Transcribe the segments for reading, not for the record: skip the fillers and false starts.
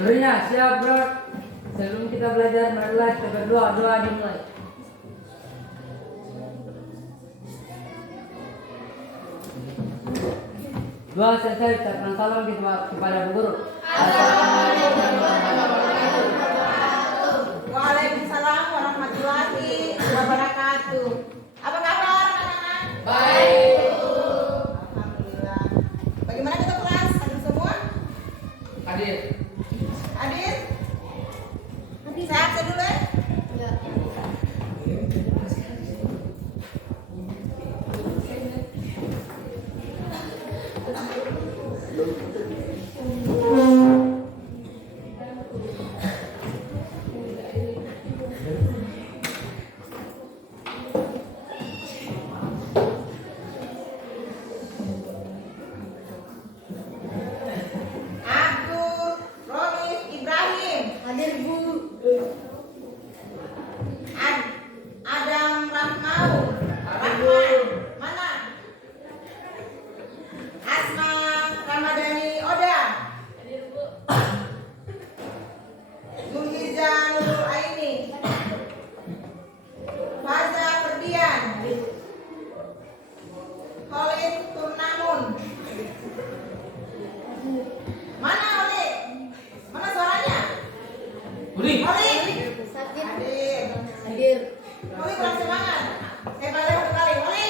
Turunnya siap bro. Sebelum kita belajar, marilah kita berdoa. Doa dimulai. Doa selesai, kita pernah salam kita kepada Bu Guru. Waalaikumsalam warahmatullahi wabarakatuh. Apa kabar anak-anak? Baik. Alhamdulillah. Bagaimana kita kelas? Hadir semua? Hadir. Hadir? Sehat dulu ya? Abdul Romis Ibrahim. Hadir Bu. Adam Rahmau. Rahman. Mana? Asma Ramadhani Oda. Hadir Bu. Zulhiza Nurul Aini. Faza Ferdian. Khalid Turnamun. Mana Oli? Mana suaranya? Uli. Oli. Sakit. Hadir. Hadir. Oli kurang semangat. Saya balik satu kali. Oli.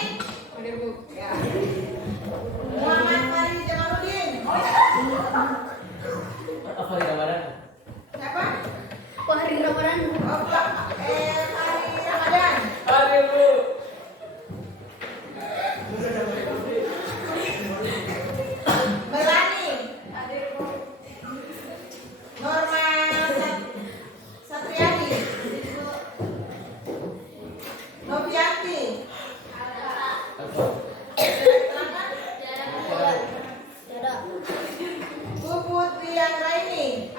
Hadir Bu. Ya. Muhammad Fahri Jamaluddin. Apa yang kabarnya? Siapa? Fahri Ramadan Bu. Oh, Fahri Ramadan. Hadir Bu. Melani. Norma Satriani. Novianti. Tidak. Puput Rian Raini.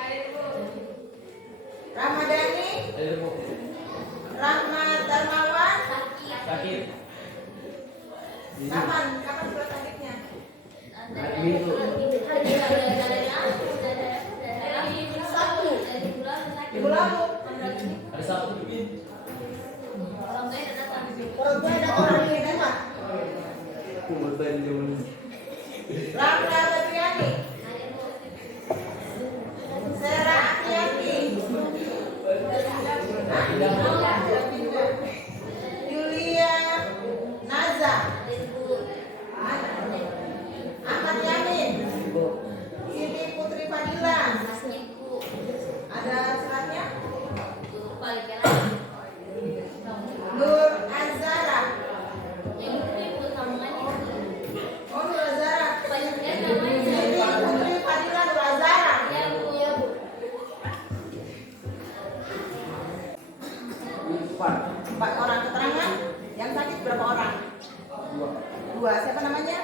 Ramadhani. Hadir Bu. Rahmat Darmawan. Sakit. Kapan surat sakitnya? Minggu. Minggu lalu. Hari Sabtu. Orang tua datang hari Jumat. Rangga Febriani. Sera Akiati. Yulia Naza. Ahmad Yamin. Siti Putri Fadila. Ada suratnya? Nur Azara. Oh, Nur Azara. Siti Putri Fadila Nur Azara. Empat orang keterangan. Yang sakit berapa orang? Dua. Siapa namanya?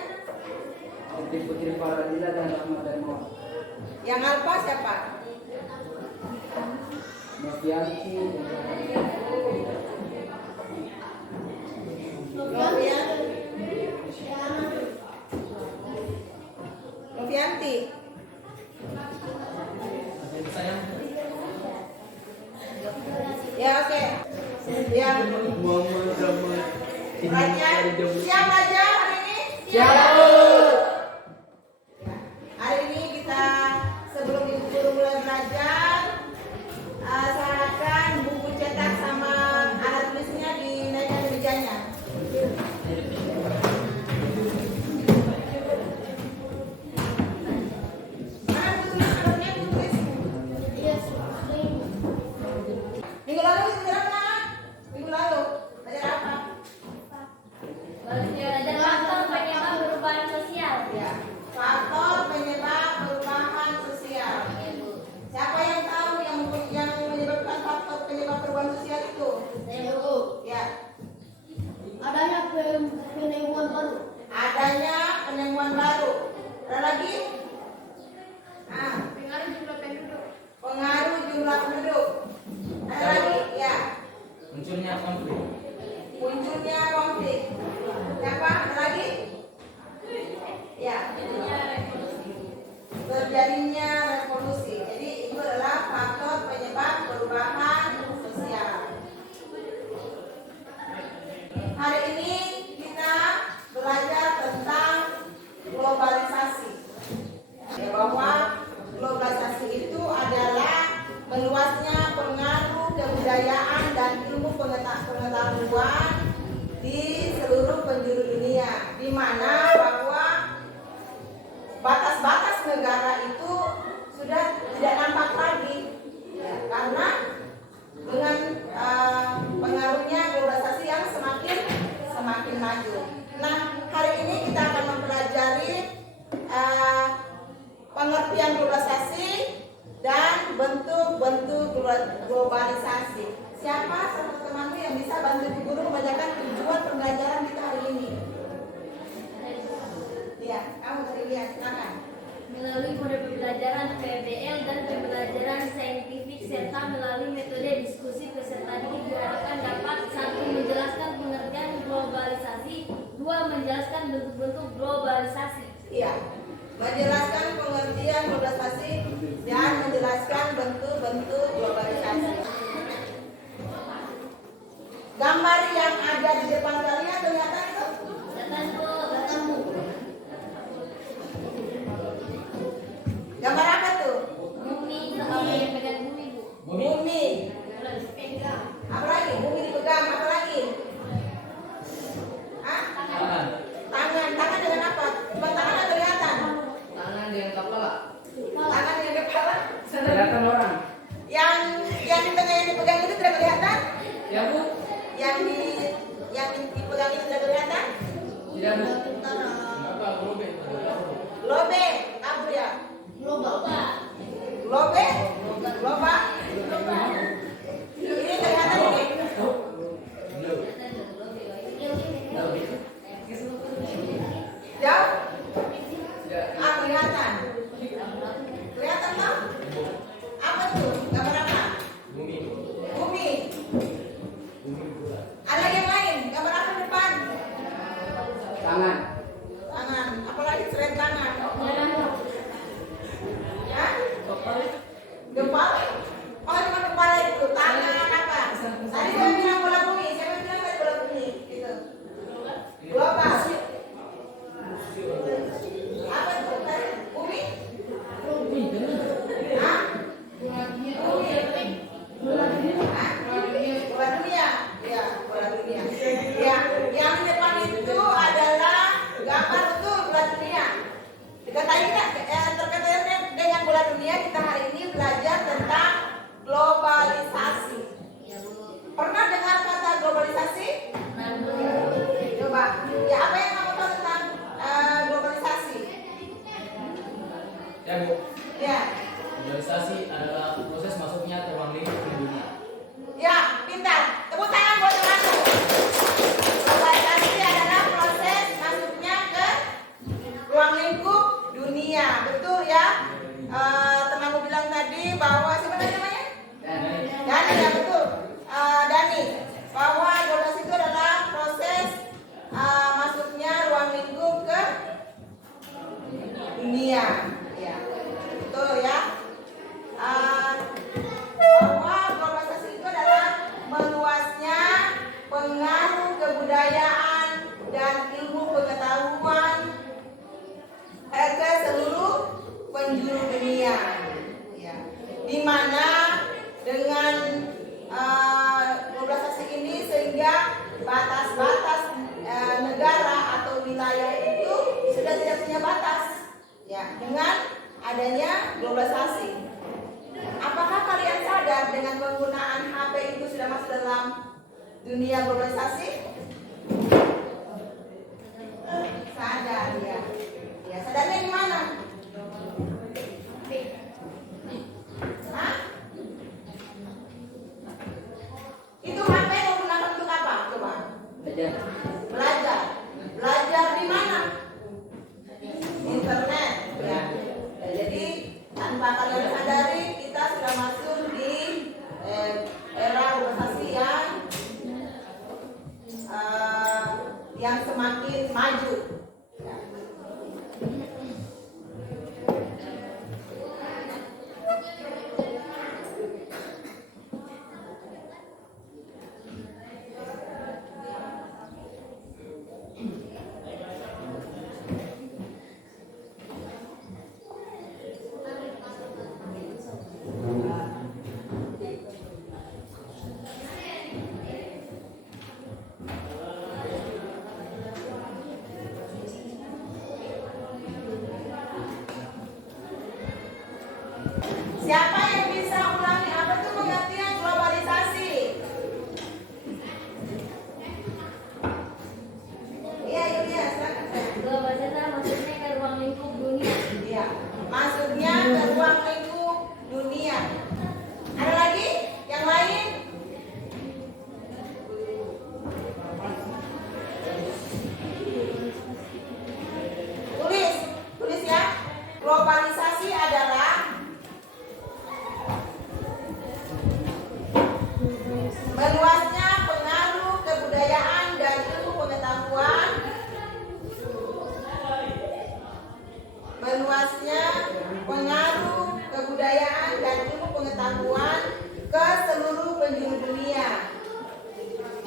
Putri Faradila dan Rahmat Darmawan. Yang alfa siapa? Novianti. Novianti. Sayang. Ya oke. Ya. Belajar. Siap belajar hari ini? Siap. Hari ini kita sebelum ibu guru mulai belajar, sarankan buku cetak sama alat tulisnya dinaikkan ke mejanya. Mana buku tulis? Alatnya buku tulis? Minggu lalu belajar apa? Minggu lalu belajar apa? Belajar langsung pakai apa? Perubahan sosial. Munculnya konflik. Munculnya konflik. Siapa? Ada lagi? Ya. Terjadinya revolusi. Jadi itu adalah faktor penyebab perubahan sosial. Hari ini kita belajar tentang globalisasi. Ya, bahwa globalisasi itu adalah meluasnya pengaruh kebudayaan dan ilmu pengetahuan di seluruh penjuru dunia, di mana bahwa batas-batas negara itu sudah tidak nampak lagi, ya, karena dengan pengaruhnya globalisasi yang semakin maju. Nah, hari ini kita akan mempelajari pengertian globalisasi dan bentuk-bentuk globalisasi. Siapa teman-temanmu yang bisa bantu Ibu Guru membacakan tujuan pembelajaran kita hari ini? Ya, kamu dari lihat, silakan. Melalui mode pembelajaran PBL dan pembelajaran saintifik serta melalui metode diskusi peserta didik diharapkan dapat 1. Menjelaskan pengertian globalisasi, 2. Menjelaskan bentuk-bentuk globalisasi. Iya, menjelaskan pengertian globalisasi dan menjelaskan bentuk-bentuk globalisasi. Gambar yang ada di depan kalian kelihatan tuh? Datang ke belakangmu. Gambar apa tuh? Bumi, apa yang pegang bumi, Bu? Bumi. Apa lagi? Bumi dipegang. Apa lagi? Hah? Tangan. Tangan dengan apa? Cuma tangan nggak kelihatan. Tangan dengan kepala. Tangan dengan kepala. Kelihatan orang. Yang di tengah yang dipegang itu tidak kelihatan? Ya Bu? Yang dipegang itu tidak kelihatan? Tidak Bu? Lobe, apa ya? Global. Lobe? Loba? Ini kelihatan ini? Jauh? Ah, kelihatan. Kelihatan tak? Apa tuh? Gambar apa? Bumi. Bumi. Ada yang lain? Gambar apa depan? Tangan. Tangan. Apalagi selain tangan? Ya? Kepala? Oh, cuma kepala itu. Tangan apa? Tadi saya bilang bola bumi. Siapa yang bilang tadi bola bumi? Gitu. Global. Apa itu? Tadi bumi? Hah? Bumi. Hah? Bola dunia. Ya, bola dunia. Ya, yang di depan itu adalah gambar betul bola dunia. Terkait dengan bola dunia, kita hari ini belajar tentang globalisasi. Pernah dengar kata globalisasi? Coba. Ya, apa yang kamu tahu tentang globalisasi? Ya Bu. Ya. Globalisasi adalah proses masuknya ke ruang lingkup dunia. Ya, pintar. Tepuk tangan buat temanku. Globalisasi adalah proses masuknya ke ruang lingkup dunia. Betul ya? Temanku bilang tadi bahwa siapa tadi namanya? Dani, ya betul. Dani, bahwa globalisasi itu adalah proses masuknya ruang lingkup ke dunia. Ya, betul ya. Bahwa globalisasi itu adalah meluasnya pengaruh kebudayaan dan ilmu pengetahuan ke seluruh penjuru dunia, ya. Di mana dengan globalisasi ini sehingga batas-batas negara atau wilayah itu sudah tidak punya batas, ya, dengan adanya globalisasi. Apakah kalian sadar dengan penggunaan HP itu sudah masuk dalam dunia globalisasi? Sadar ya. Ya, sadarnya di mana? Hah? Itu HP menggunakan untuk apa? Coba. Belajar. Belajar di mana? Internet. Ya. Jadi tanpa kalian sadari kita sudah masuk di era globalisasi yang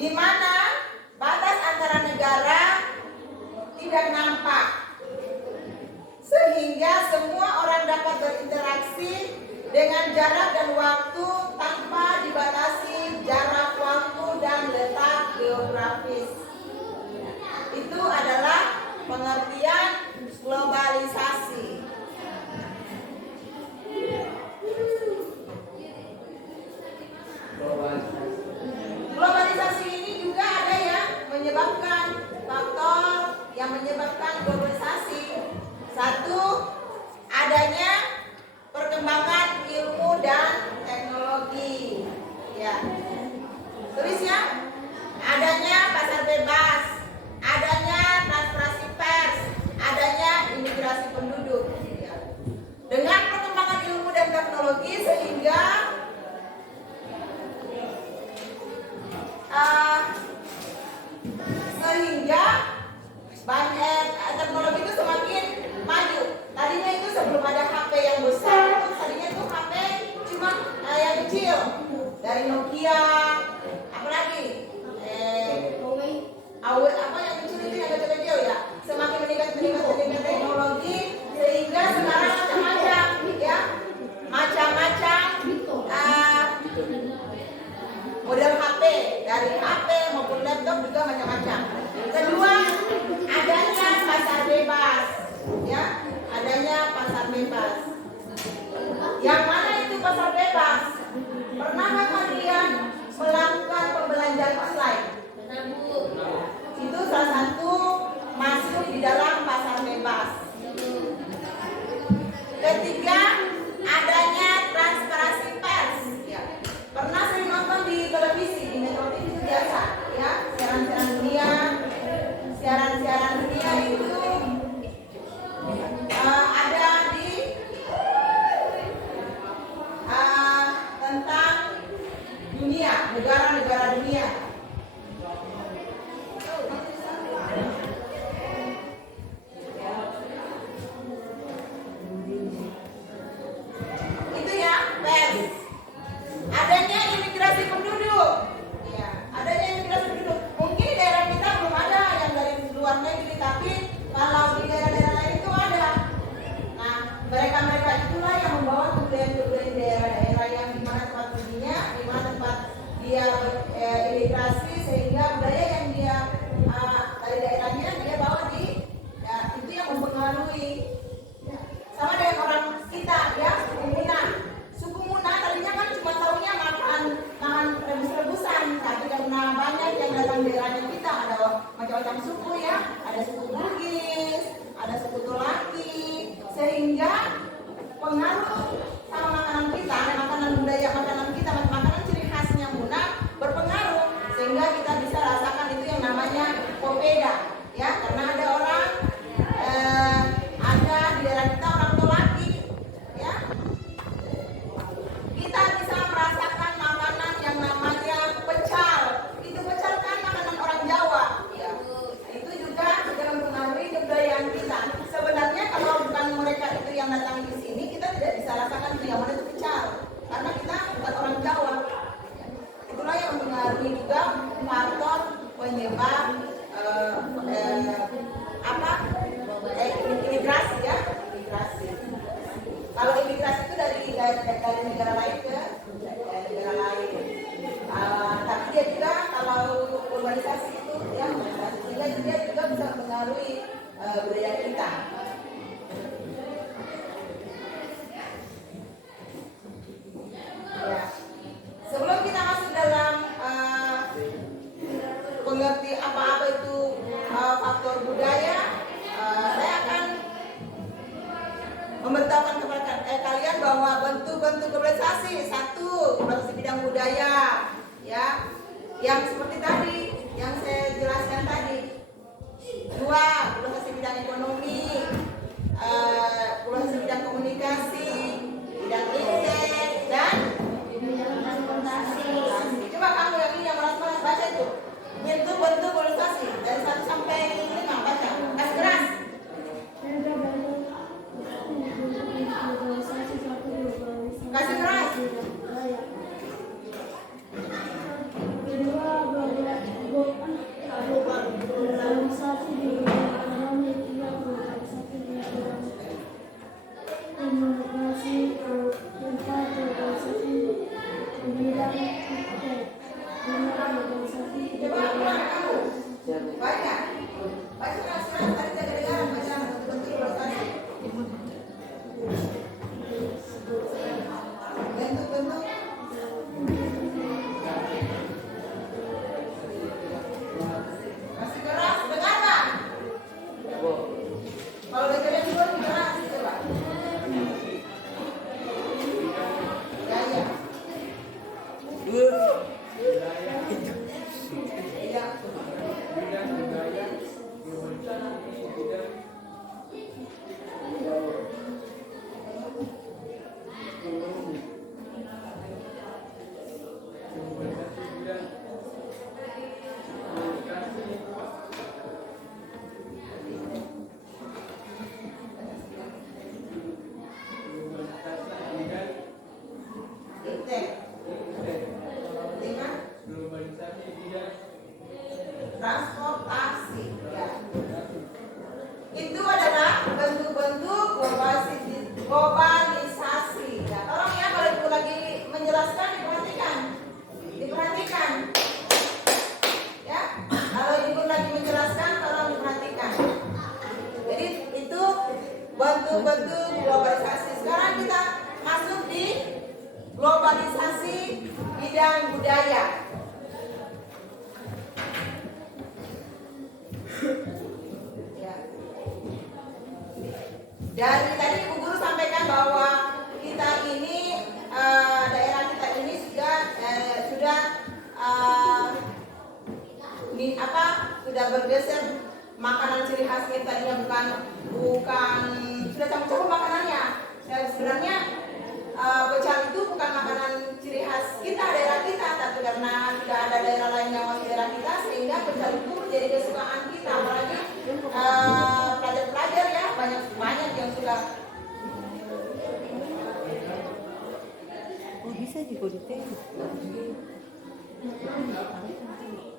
di mana batas antara negara tidak nampak, sehingga semua orang dapat berinteraksi dengan jarak dan waktu tanpa dibatasi jarak waktu dan letak geografis. Itu adalah pengertian globalisasi. Globalisasi ini juga ada yang menyebabkan faktor yang menyebabkan globalisasi. Satu, adanya perkembangan ilmu dan teknologi. Ya. Tulis ya. Adanya pasar bebas, adanya transparansi pers, adanya imigrasi penduduk. Ya. Dengan perkembangan ilmu dan teknologi sehingga banyak teknologi itu semakin maju. Tadinya itu sebelum ada HP yang besar, itu tadinya itu HP cuma yang kecil dari Nokia, apalagi apa yang kecil itu yang kecil-kecil ya. Semakin meningkat teknologi sehingga sekarang macam-macam ya, macam-macam model HP, dari HP maupun laptop juga macam-macam. Kedua, adanya pasar bebas, ya, adanya pasar bebas. Yang mana itu pasar bebas? Pernahkah kalian melakukan pembelanjaan online? Itu salah satu masuk di dalam pasar bebas. Ketiga, adanya transparansi pers. Ya. Pernah sering nonton di televisi, di Metro TV itu biasa, ya, siaran-siaran dunia. Siaran-siaran dunia itu ada di tentang dunia, negara-negara dunia. Itu ya, pers. Adanya imigrasi penduduk. Ya, adanya imigrasi penduduk. Mungkin di daerah kita belum ada yang dari luar negeri, tapi kalau di daerah-daerah lain itu ada. Nah, mereka-mereka itulah yang membawa kebudayaan-kebudayaan daerah-daerah yang di mana tempat perginya, di mana tempat dia imigrasi, sehingga budaya yang dia dari daerahnya dia bawa di, ya, itu yang mempengaruhi. Ya. Sama dengan orang kita, ya, suku Muna. Suku Muna tadinya kan cuma tahunya makan rebus-rebusan, tapi karena banyak yang datang daerahnya kita, ada macam-macam suku ya, ada suku Bugis, ada suku Tulaki, sehingga pengaruh sama makanan kita, makanan budaya makanan kita, makanan ciri khasnya Muna berpengaruh, sehingga kita bisa rasakan itu yang namanya popeda, ya, karena ada orang ada di daerah kita orang Tulaki, ya. Kita bisa merasakan makanan yang namanya pecal. Itu pecal kan makanan orang Jawa, ya. Itu juga mempengaruhi kebudayaan kita. Sebenarnya kalau bukan mereka itu yang datang di sini, kita tidak bisa rasakan yang mana itu pecal, karena kita bukan orang Jawa. Itulah yang mempengaruhi juga faktor penyebab imigrasi, ya, imigrasi. Kalau imigrasi itu dari negara lain ke negara lain. Tapi dia juga kalau urbanisasi itu, ya, sehingga dia juga bisa mengaruhi budaya kita. Ya. Sebelum kita masuk dalam mengerti apa-apa itu faktor budaya, saya akan memberitahukan kepada kalian bahwa bentuk-bentuk globalisasi. Satu, globalisasi bidang budaya, ya, yang seperti tadi yang saya jelaskan tadi. Dua, globalisasi bidang ekonomi, globalisasi bidang komunikasi, bidang internet, dan transportasi. Coba kamu yang ini yang malas-malas baca itu. Bentuk-bentuk globalisasi dari 1 sampai 5, baca. Kasih keras. Kasih keras. Kedua, Baca. Baca surat tadi saya kedengaran baca bentuk globalisasi. Bentuk-bentuk masih keras, dengar nggak? Kalau dengarnya dulu keras, coba. Ya. Transportasi ya. Itu adalah bentuk-bentuk globalisasi ya. Tolong ya kalau ibu lagi menjelaskan diperhatikan ya. Kalau ibu lagi menjelaskan tolong diperhatikan. Jadi itu bentuk-bentuk globalisasi. Sekarang kita masuk di globalisasi bidang budaya. Ya. Dari tadi Ibu Guru sampaikan bahwa kita ini daerah kita ini sudah bergeser makanan ciri khas kita tadinya bukan sudah campur-campur makanannya. Dan sebenarnya pecal itu bukan makanan ciri khas kita daerah kita, tapi karena tidak ada daerah lain yang masuk daerah kita sehingga pecal itu menjadi kesukaan kita. Apalagi pelajar-pelajar ya banyak yang suka. Oh bisa dikodikan.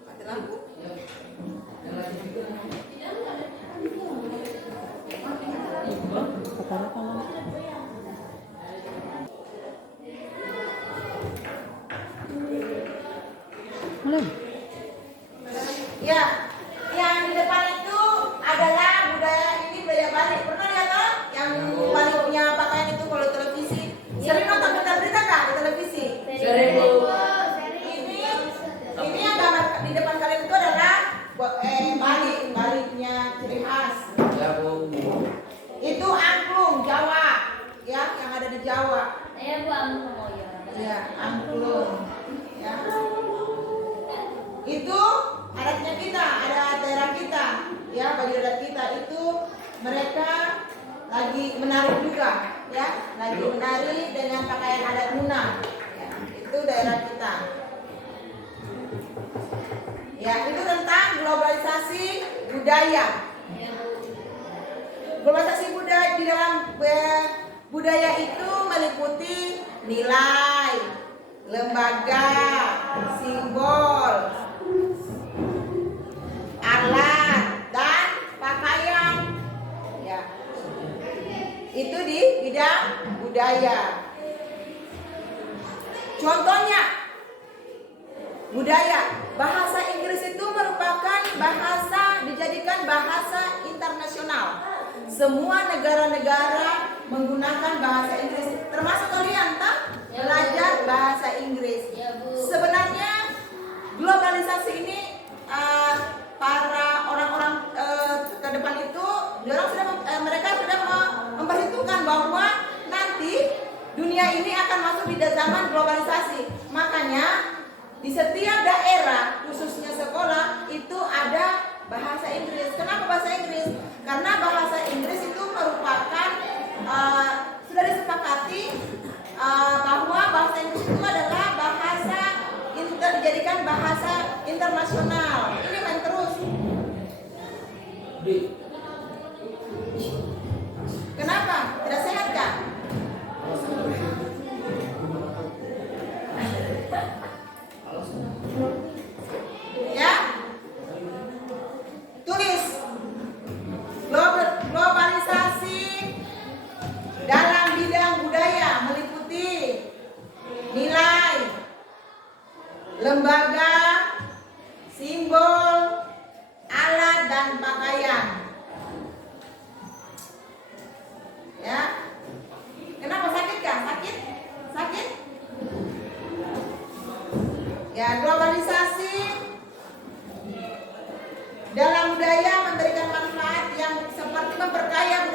Mati lampu. Ya, yang di depan itu adalah budaya Bali. Pernah lihat toh? Yang Bali punya pakaian itu kalau televisi. Sering nonton berita-berita kah di televisi? Sering, Bu. Ini yang gambar di depan kalian itu adalah Bali punya ciri khas. Ya, Bu. Itu angklung Jawa, ya, yang ada di Jawa. Saya Bu Angklung ya. Ya, angklung. Ya. Itu adatnya kita, ada daerah kita, ya, baju adat kita itu mereka lagi menari juga, ya, lagi menari dengan pakaian adat Muna. Ya, itu daerah kita. Ya, itu tentang globalisasi budaya. Globalisasi budaya di dalam budaya itu meliputi nilai, lembaga, simbol, alat, dan pakaian. Ya. Itu di bidang budaya. Contohnya budaya. Bahasa Inggris itu merupakan bahasa dijadikan bahasa internasional. Semua negara-negara menggunakan bahasa Inggris, termasuk kalian tak belajar bahasa Inggris. Sebenarnya globalisasi ini para orang-orang ke depan itu, mereka sudah memperhitungkan bahwa nanti dunia ini akan masuk di zaman globalisasi. Makanya di setiap daerah, khususnya sekolah, itu ada bahasa Inggris. Kenapa bahasa Inggris? Karena bahasa Inggris itu merupakan sudah disepakati bahwa bahasa Inggris itu adalah bahasa dijadikan bahasa internasional. Ini main terus. Kenapa? Tidak sehat kan? Ya, tulis globalisasi dalam bidang budaya meliputi nilai, lembaga, simbol, alat, memperkaya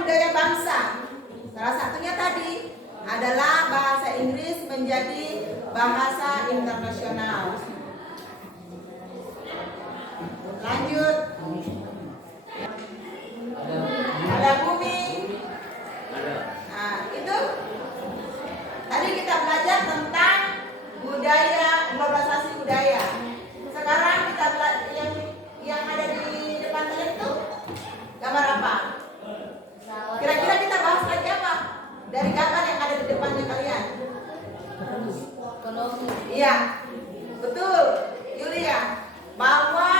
budaya bangsa. Salah satunya tadi adalah bahasa Inggris menjadi bahasa internasional. Lanjut. Ada bumi. Nah, itu tadi kita belajar tentang budaya, globalisasi budaya. Sekarang kita belajar yang ada di depan kalian itu gambar apa? Kira-kira kita bahas lagi apa? Dari gambar yang ada di depannya kalian. Ekonomi. Iya, betul, Yulia. Bahwa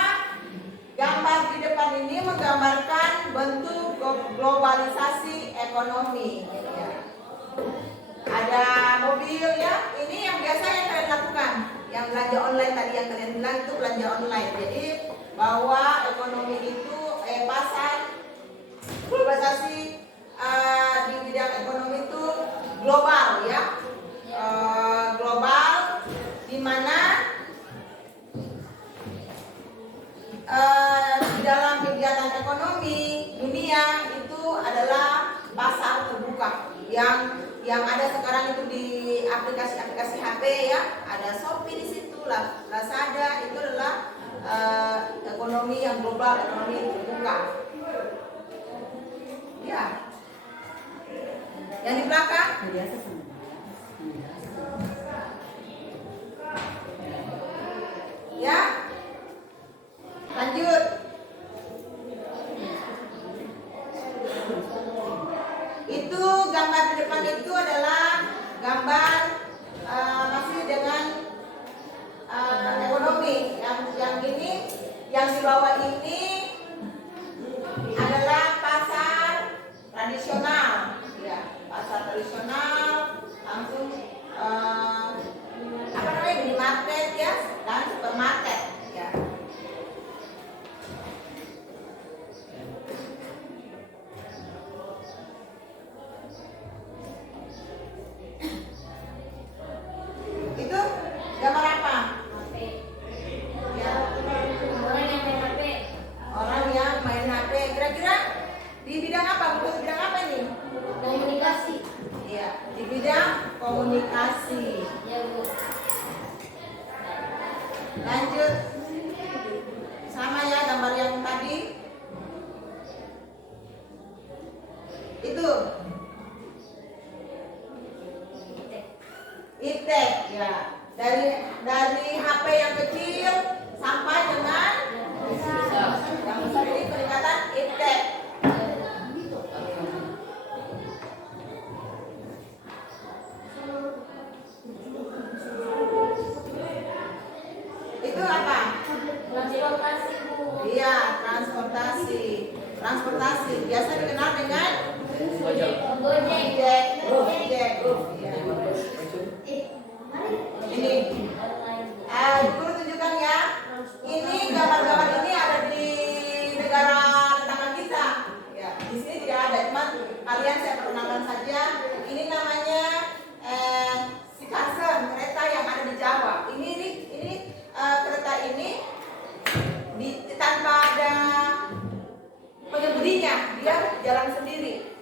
gambar di depan ini menggambarkan bentuk globalisasi ekonomi. Ya. Ada mobil ya, ini yang biasa yang kalian lakukan. Yang belanja online tadi yang kalian bilang itu belanja online. Jadi bahwa ekonomi itu pasar globalisasi di bidang ekonomi itu global ya. Global di mana di dalam kegiatan ekonomi dunia itu adalah pasar terbuka yang ada sekarang itu di aplikasi HP ya, ada Shopee di situ, Lazada, itu adalah ekonomi yang global, ekonomi terbuka. Ya. Yang di belakang ya. Lanjut. Itu gambar di depan itu adalah gambar masih dengan ekonomi. Yang ini, yang di bawah ini adalah pasar tradisional. Ya, pasar tradisional langsung apa namanya, minimarket ya, dan supermarket. Ya. Itu gambar apa? HP. Ya, Orang yang main HP. orang yang main HP. Kira-kira di bidang apa? Bukan bidang apa nih? Komunikasi. Iya, di bidang komunikasi. Ya, Bu. Lanjut. Sama ya gambar yang tadi. Itu iptek ya. Dari HP yang kecil sampai dengan yang besar ini peningkatan iptek. Itu apa? Transportasi, Bu. Iya, transportasi biasa dikenal dengan Gojek. Gojek. Iya. Ini dulu tunjukkan ya. Ini gambar-gambar ini ada di negara tetangga kita. Ya, di sini tidak ada, cuma kalian saya perkenalkan saja. Ini namanya Shinkansen, kereta yang ada di Jawa. Ini kereta ini tanpa ada pengemudinya, dia jalan sendiri.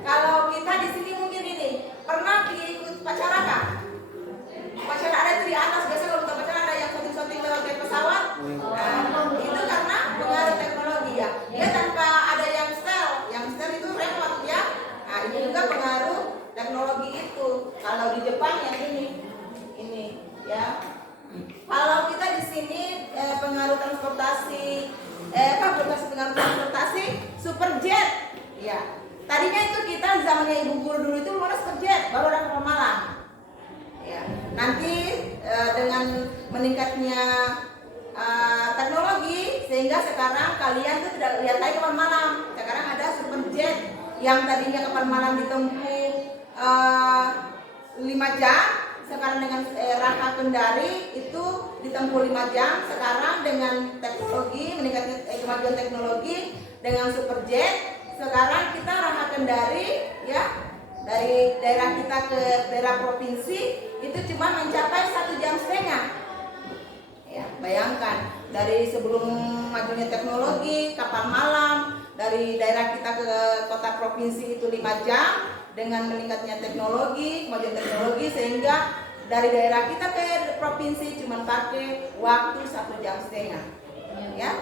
Kalau kita di sini mungkin ini pernah ikut upacara kah? Upacara ada itu di atas, biasa kalau kita upacara ada yang syuting lewat pesawat. Nah, itu karena pengaruh teknologi ya. Dia tanpa ada yang setel itu remote ya. Nah, ini juga pengaruh teknologi itu. Kalau di Jepang yang ini ya. Kalau kita di sini pengaruh transportasi pengaruh transportasi superjet ya. Tadinya itu kita zamannya ibu guru dulu itu belum ada superjet, baru ada kapal malam. Ya. Nanti dengan meningkatnya teknologi sehingga sekarang kalian tuh tidak lihat lagi kapal malam. Sekarang ada superjet yang tadinya kapal malam ditempuh 5 jam. Sekarang dengan Raka Kendari itu ditempuh 5 jam. Sekarang dengan teknologi, meningkatnya kemajuan teknologi dengan superjet, sekarang kita Raka Kendari ya, dari daerah kita ke daerah provinsi itu cuma mencapai 1,5 jam. Ya. Bayangkan dari sebelum majunya teknologi, kapal malam dari daerah kita ke kota provinsi itu 5 jam, dengan meningkatnya teknologi, kemajuan teknologi, sehingga dari daerah kita ke provinsi cuma pakai waktu 1,5 jam. Ya,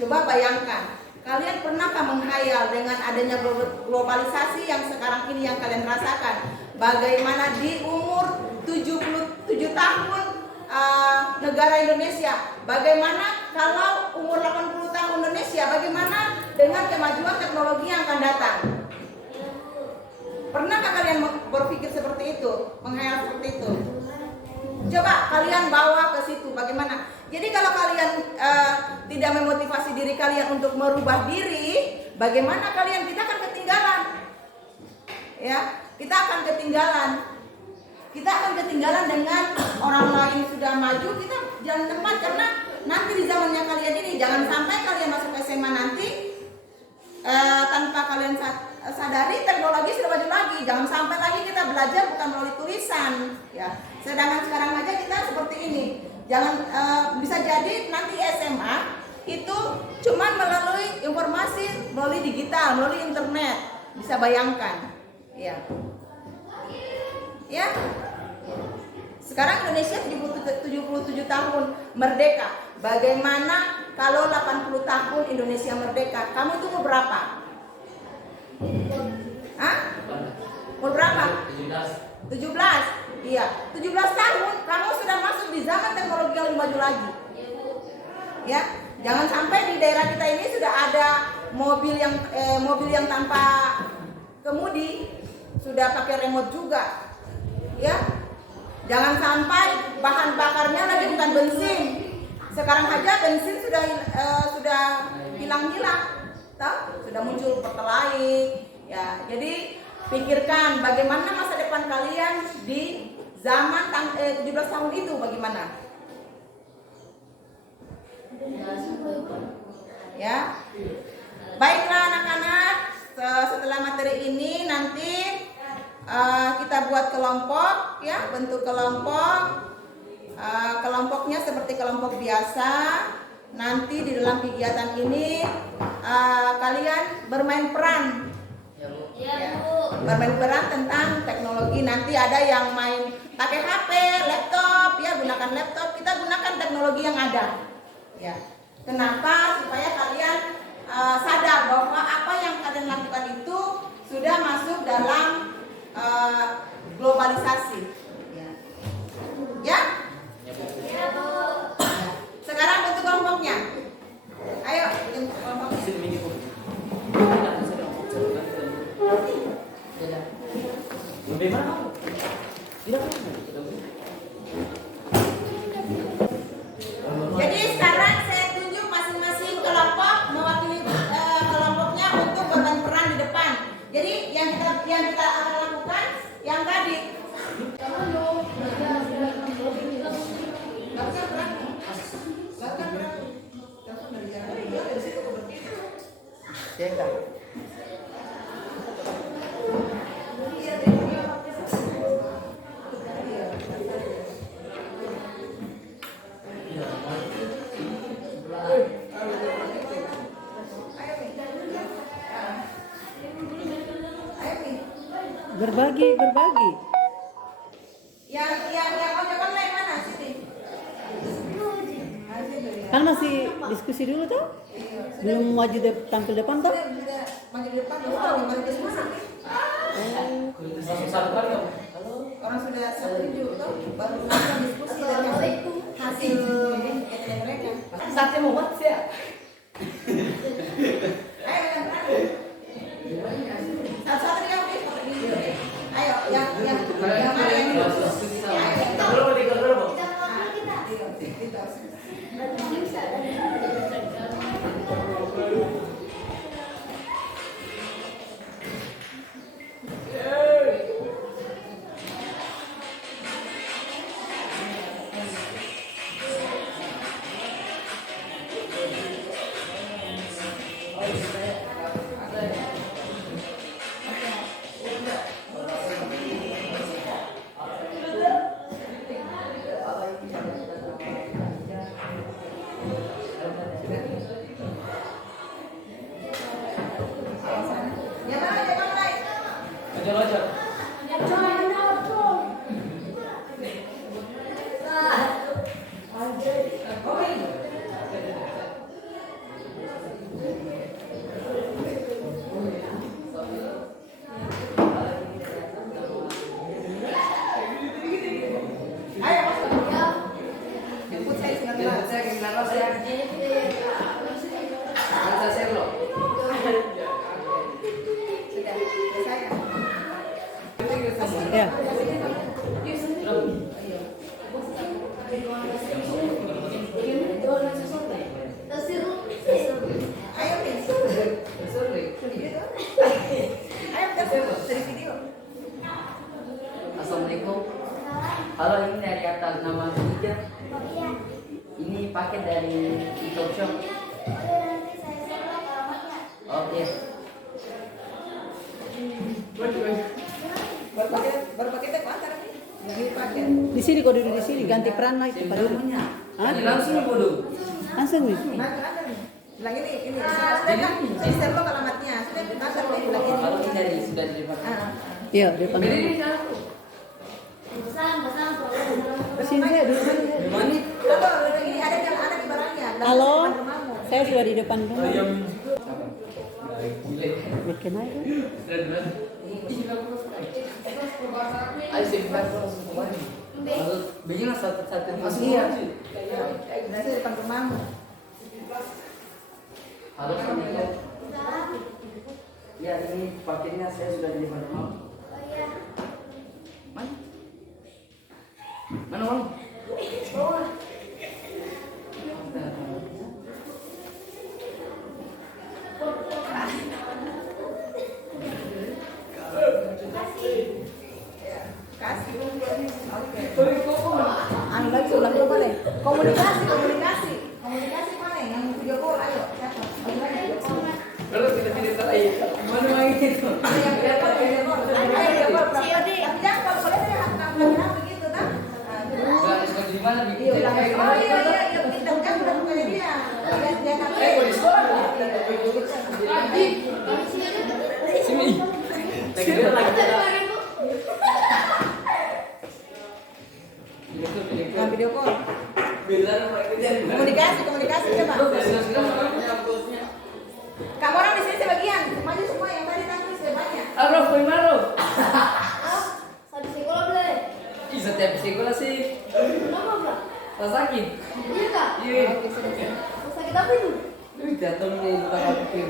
coba bayangkan, kalian pernahkah menghayal dengan adanya globalisasi yang sekarang ini yang kalian rasakan, bagaimana di umur 77 tahun negara Indonesia, bagaimana kalau umur 80 tahun Indonesia, bagaimana dengan kemajuan teknologi yang akan datang? Pernahkah kalian berpikir seperti itu, menghayal seperti itu? Coba kalian bawa ke situ, bagaimana? Jadi kalau kalian tidak memotivasi diri kalian untuk merubah diri, bagaimana kalian? Kita akan ketinggalan. Ya, kita akan ketinggalan. Kita akan ketinggalan dengan orang lain sudah maju, kita jalan tepat, karena nanti di zamannya kalian ini, jangan sampai kalian masuk SMA nanti tanpa kalian sadari teknologi sudah maju lagi. Jangan sampai lagi kita belajar bukan melalui tulisan, ya. Sedangkan sekarang aja kita seperti ini. Jangan bisa jadi nanti SMA itu cuman melalui informasi melalui digital, melalui internet. Bisa bayangkan, ya. Ya. Sekarang Indonesia 77 tahun merdeka. Bagaimana kalau 80 tahun Indonesia merdeka? Kamu itu mau berapa? Hah? Mau berapa? 17. Iya, 17 tahun kamu sudah masuk di zaman teknologi yang lebih maju lagi. Ya, jangan sampai di daerah kita ini sudah ada mobil yang tanpa kemudi, sudah pakai remote juga. Ya. Jangan sampai bahan bakarnya lagi bukan bensin. Sekarang aja bensin sudah hilang-hilang. Sudah muncul pertalite. Ya, jadi pikirkan bagaimana masa depan kalian di zaman 17 tahun itu bagaimana? Ya. Baiklah anak-anak, setelah materi ini nanti kita buat kelompok, ya, bentuk kelompok. Kelompoknya seperti kelompok biasa. Nanti di dalam kegiatan ini kalian bermain peran. Ya, bermain peran tentang teknologi. Nanti ada yang main pakai HP, laptop, ya, gunakan laptop. Kita gunakan teknologi yang ada. Ya. Kenapa? Supaya kalian sadar bahwa apa yang kalian lakukan itu sudah masuk dalam globalisasi. Ya. Ya? Ya, Bu. Sekarang bentuk kelompoknya. Ayo, bikin kelompoknya. Jadi sekarang saya tunjuk masing-masing kelompok mewakili kelompoknya untuk bermain peran di depan. Jadi yang kita akan lakukan yang tadi. Berbagi. Yang ojek online mana sini? Kan masih diskusi dulu tuh. Belum maju tampil depan tuh. Sudah maju di depan, baru diskusi. Langsung satu kali kamu. Orang sudah setuju tuh, baru langsung diskusi dan hasil kegiatan mereka. Saatnya mau buat sih ya. Satu-satu dia ayo, yang mana yang Saya kelas ya. Masa saya belum. Ya. Ayo, Pins. Ayo, dari video. Assalamualaikum. Halo, ini dari atas nama Ida. Ini paket dari Talk Shop. Oke. Baru paketnya ke antar nih. Lagi paket. Di sini kok duduk di sini ganti peran lagi pada rumahnya. Hah? Ini langsung bodoh. Langsung nih. Nah, ke antar nih. Bilang ini. Sudah kan? Ini servo alamatnya. Sudah antar nih. Bilang ini. Kalau ini dari sudah dilipat. Iya, depan. Berdiri di sana. Sini saya duduk. Di mana? Tuh, ini ada di barangnya. Halo. Depan rumahmu. Saya sudah di depan rumah. Gile. Bikin aja. Beneran. Ayo sih bukan kemarin. Maksud begini satu masuk. Iya. Berarti depan rumahmu. Halo, Assalamualaikum. Ya, ini paketnya saya sudah di depan rumah. Mana? Mana uang? Kasih. Oke. Anu lagi ulang dulu boleh. Komunikasi mana? Yang video call ayo. Siapa? Video call. Kalau kita tidak tahu mana lagi itu. Ayo video call. Tapi jangan kalau boleh saya bilang begitu kan? Kalau di mana bikin? Iya, kita kan udah punya dia. Dia kan. Di sekolah. Sini. Kita lagi. Nah, video call. Komunikasi coba. Kamu orang di sini sebagian, maju semua yang tadi tangis sebanyak. Arif, Maro. Satu sekolah boleh. Ih, setiap sekolah sih. Kenapa, Bro? Tak sakit. Iya, Kak? Iya. Mau sakit apa itu? Jatuhnya di tempat aku.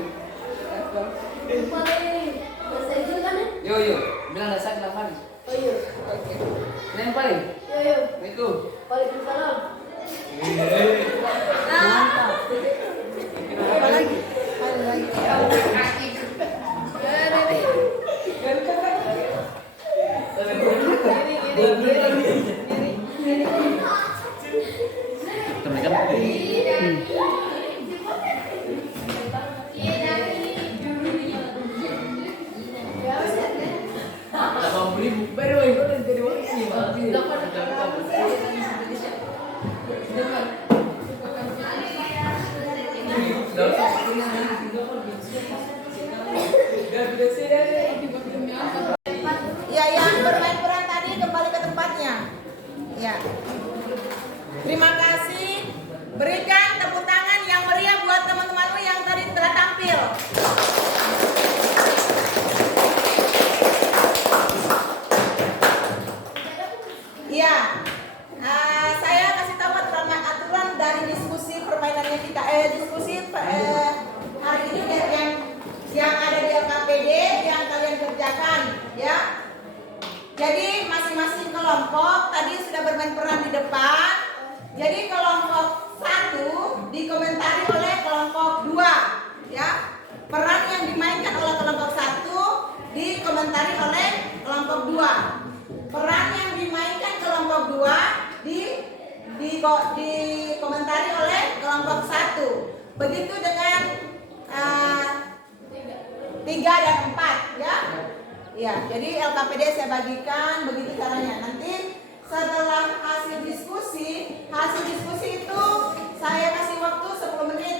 Paling bahasa Inggris kan ya? Yo, bilang dah sakit apa nih? Oh iya. Lempar. Yo. Itu. Waalaikumsalam. Apa lagi? Ya, yang bermain peran tadi kembali ke tempatnya. Ya. Terima kasih. Berikan tepuk tangan yang meriah buat teman-temanmu yang tadi telah tampil. Ya. Saya kasih tahu aturan dari diskusi permainannya kita. Diskusi hari ini yang ada di LKPD yang kalian kerjakan, ya. Jadi masing-masing kelompok tadi sudah bermain peran di depan. Jadi kelompok 1 dikomentari oleh kelompok 2, ya. Peran yang dimainkan oleh kelompok 1 dikomentari oleh kelompok 2. Peran yang dimainkan kelompok 2 dikomentari oleh kelompok 1. Begitu dengan 3 dan 4, ya. Ya, jadi LKPD saya bagikan begitu caranya. Nanti setelah hasil diskusi itu saya kasih waktu 10 menit.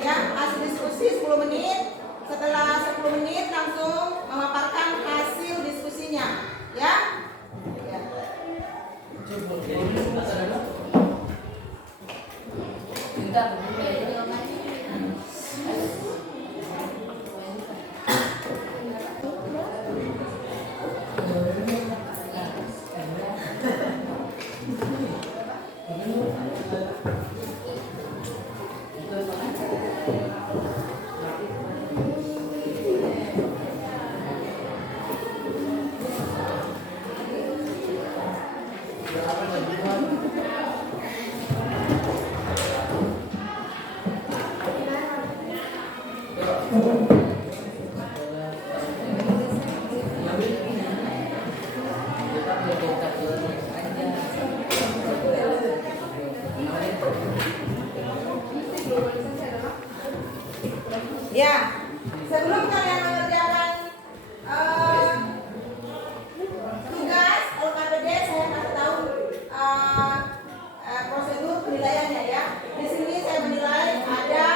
Ya, hasil diskusi 10 menit. Setelah 10 menit langsung memaparkan hasil diskusinya, ya. Ya. Ya, sebelum kalian mengerjakan tugas LKPD, saya kasih tahu prosedur penilaiannya ya. Di sini saya menilai ada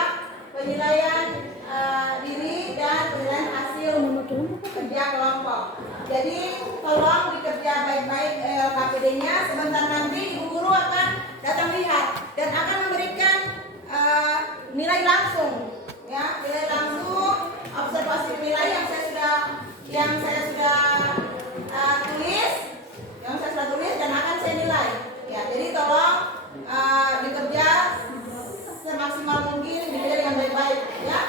penilaian diri dan penilaian hasil kerja kelompok. Jadi tolong dikerja baik-baik LKPD-nya. Sebentar nanti ibu guru akan datang lihat dan akan memberikan nilai langsung. Ya, nilai langsung observasi nilai yang saya sudah tulis dan akan saya nilai. Ya, jadi tolong bekerja semaksimal mungkin, bekerja dengan baik-baik, ya.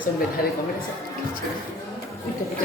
Sampai hari kemarin kita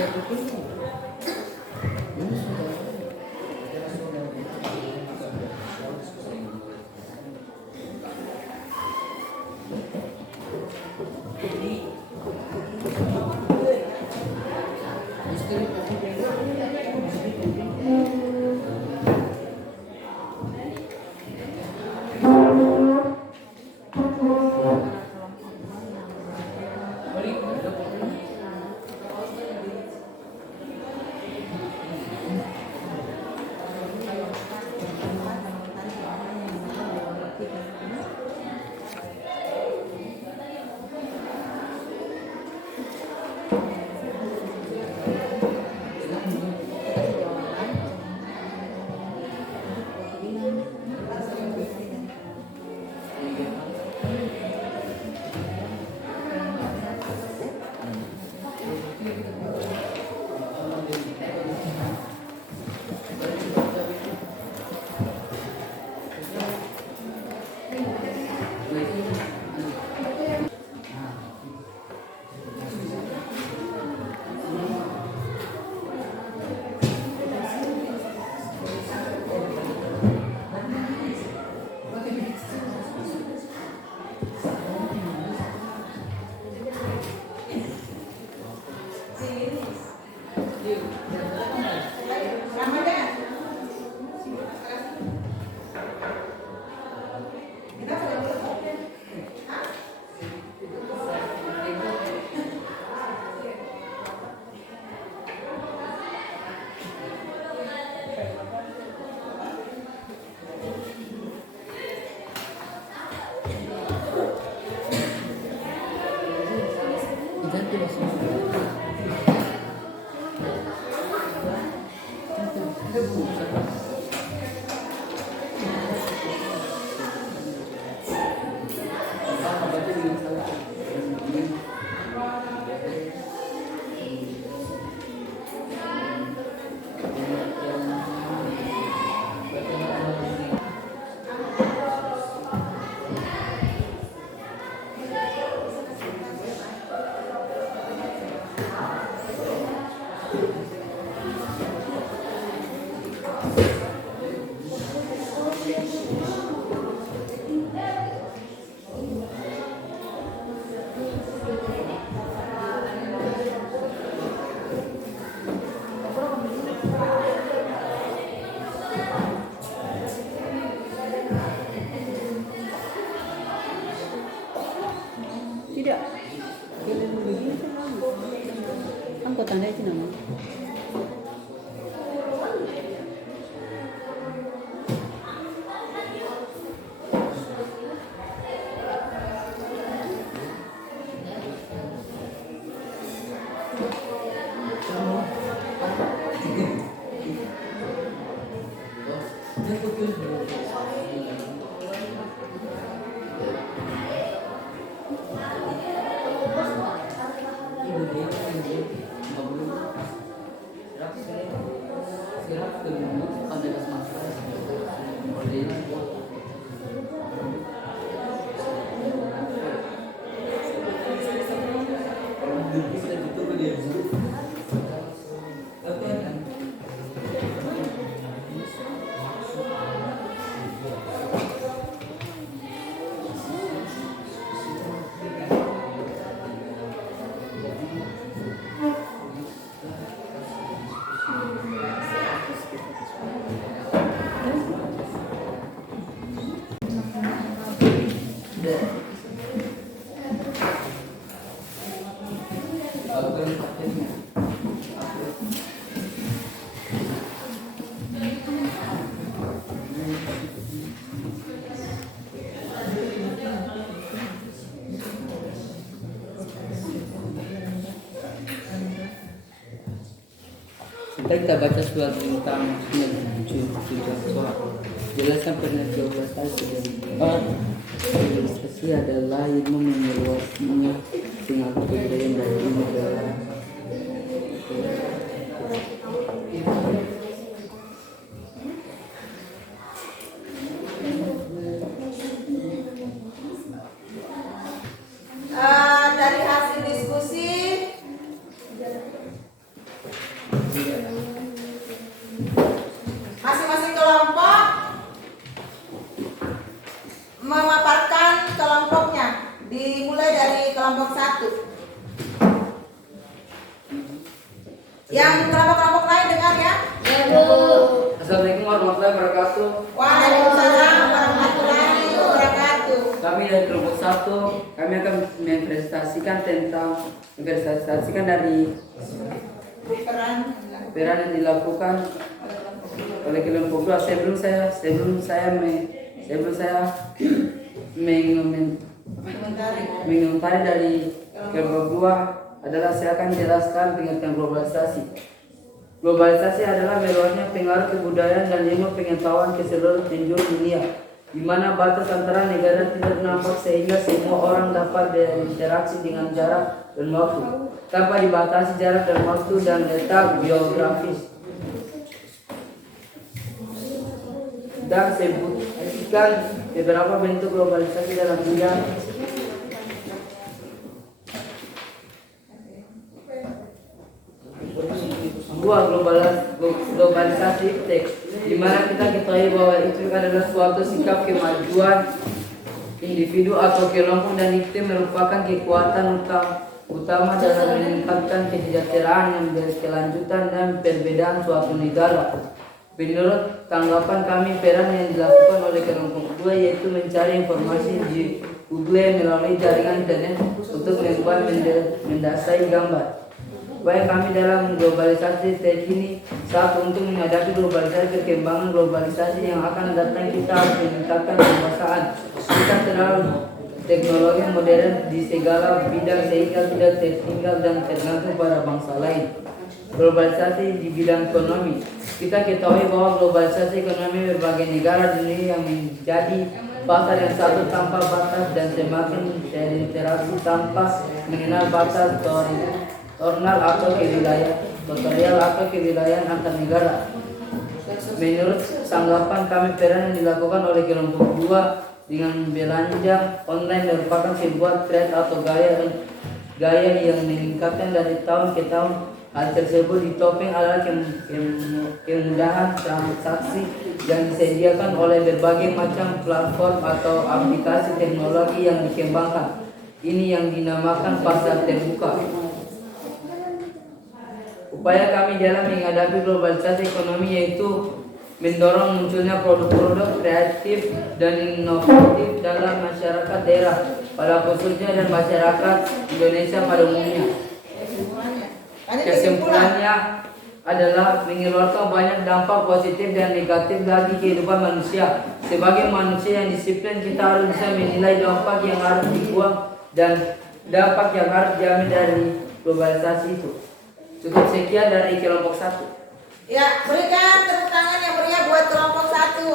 Tidak. Kan kau tanda itu nama. kita baca surat tentang tujuan surat. Jelaskan pernah 12 tadi sudah empat. Globalisasi adalah ilmu meluasnya tinggal kebudayaan dari negara. Dari hasil diskusi masing-masing kelompok memaparkan kelompoknya, dimulai dari kelompok 1. Yang kelompok-kelompok lain dengar ya. Ya Bu. Assalamualaikum warahmatullahi wabarakatuh. Waalaikumsalam warahmatullahi wabarakatuh. Kami dari kelompok 1, kami akan mempresentasikan dari peran yang dilakukan oleh kelompok 2. Sebelum saya mengomentari dari kelompok 2 adalah saya akan jelaskan pengertian globalisasi. Globalisasi adalah meluasnya pengaruh kebudayaan dan ilmu pengetahuan ke seluruh penjuru dunia, di mana batas antara negara tidak nampak sehingga semua orang dapat berinteraksi dengan jarak dan waktu, tanpa dibatasi jarak dan waktu dan letak geografis. Dan sebutkan beberapa bentuk globalisasi dalam bidang globalisasi teks, di mana kita ketahui bahwa itu adalah suatu sikap kemajuan individu atau kelompok dan itu merupakan kekuatan utama dalam meningkatkan kesejahteraan yang berkelanjutan dan perbedaan suatu negara. Menurut tanggapan kami, peran yang dilakukan oleh kelompok 2 yaitu mencari informasi di Google melalui jaringan internet untuk membuat mendasari gambar. Upaya kami dalam globalisasi terkini saat untuk menghadapi globalisasi, perkembangan globalisasi yang akan datang, kita harus meningkatkan kekuasaan kita terhadap teknologi modern di segala bidang sehingga tidak tertinggal dan tergantung pada bangsa lain. Globalisasi di bidang ekonomi, kita ketahui bahwa globalisasi ekonomi berbagai negara dunia yang menjadi pasar yang satu tanpa batas dan semakin terinteraksi tanpa mengenal batas teritorial atau kewilayahan antar negara. Menurut tanggapan kami, peran yang dilakukan oleh kelompok 2 dengan belanja online merupakan sebuah tren atau gaya yang meningkatkan dari tahun ke tahun. Hal tersebut ditopang adalah kemudahan transaksi yang disediakan oleh berbagai macam platform atau aplikasi teknologi yang dikembangkan. Ini yang dinamakan pasar terbuka. Upaya kami dalam menghadapi globalisasi ekonomi yaitu mendorong munculnya produk-produk kreatif dan inovatif dalam masyarakat daerah, pada khususnya dan masyarakat Indonesia pada umumnya. Kesimpulannya adalah mengeluarkan banyak dampak positif dan negatif bagi kehidupan manusia. Sebagai manusia yang disiplin, kita harus bisa menilai dampak yang harus dibuang dan dampak yang harus diambil dari globalisasi itu. Cukup sekian dari kelompok 1. Ya, berikan tepuk tangan yang meriah buat kelompok 1.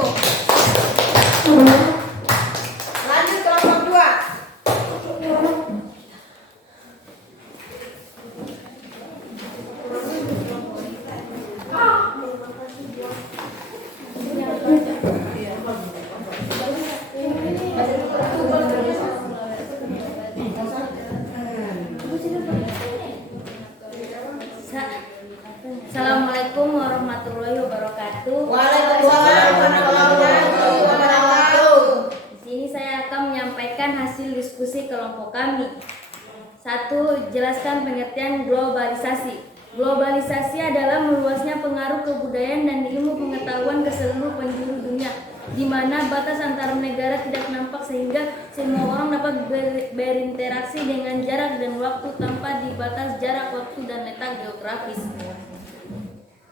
Lanjut kelompok 2. Assalamualaikum warahmatullahi wabarakatuh. Waalaikumsalam warahmatullahi wabarakatuh. Di sini saya akan menyampaikan hasil diskusi kelompok kami. 1. Jelaskan pengertian globalisasi. Globalisasi adalah meluasnya pengaruh kebudayaan dan ilmu pengetahuan ke seluruh penjuru dunia, di mana batas antar negara tidak nampak sehingga semua orang dapat berinteraksi dengan jarak dan waktu tanpa dibatas jarak waktu dan letak geografis.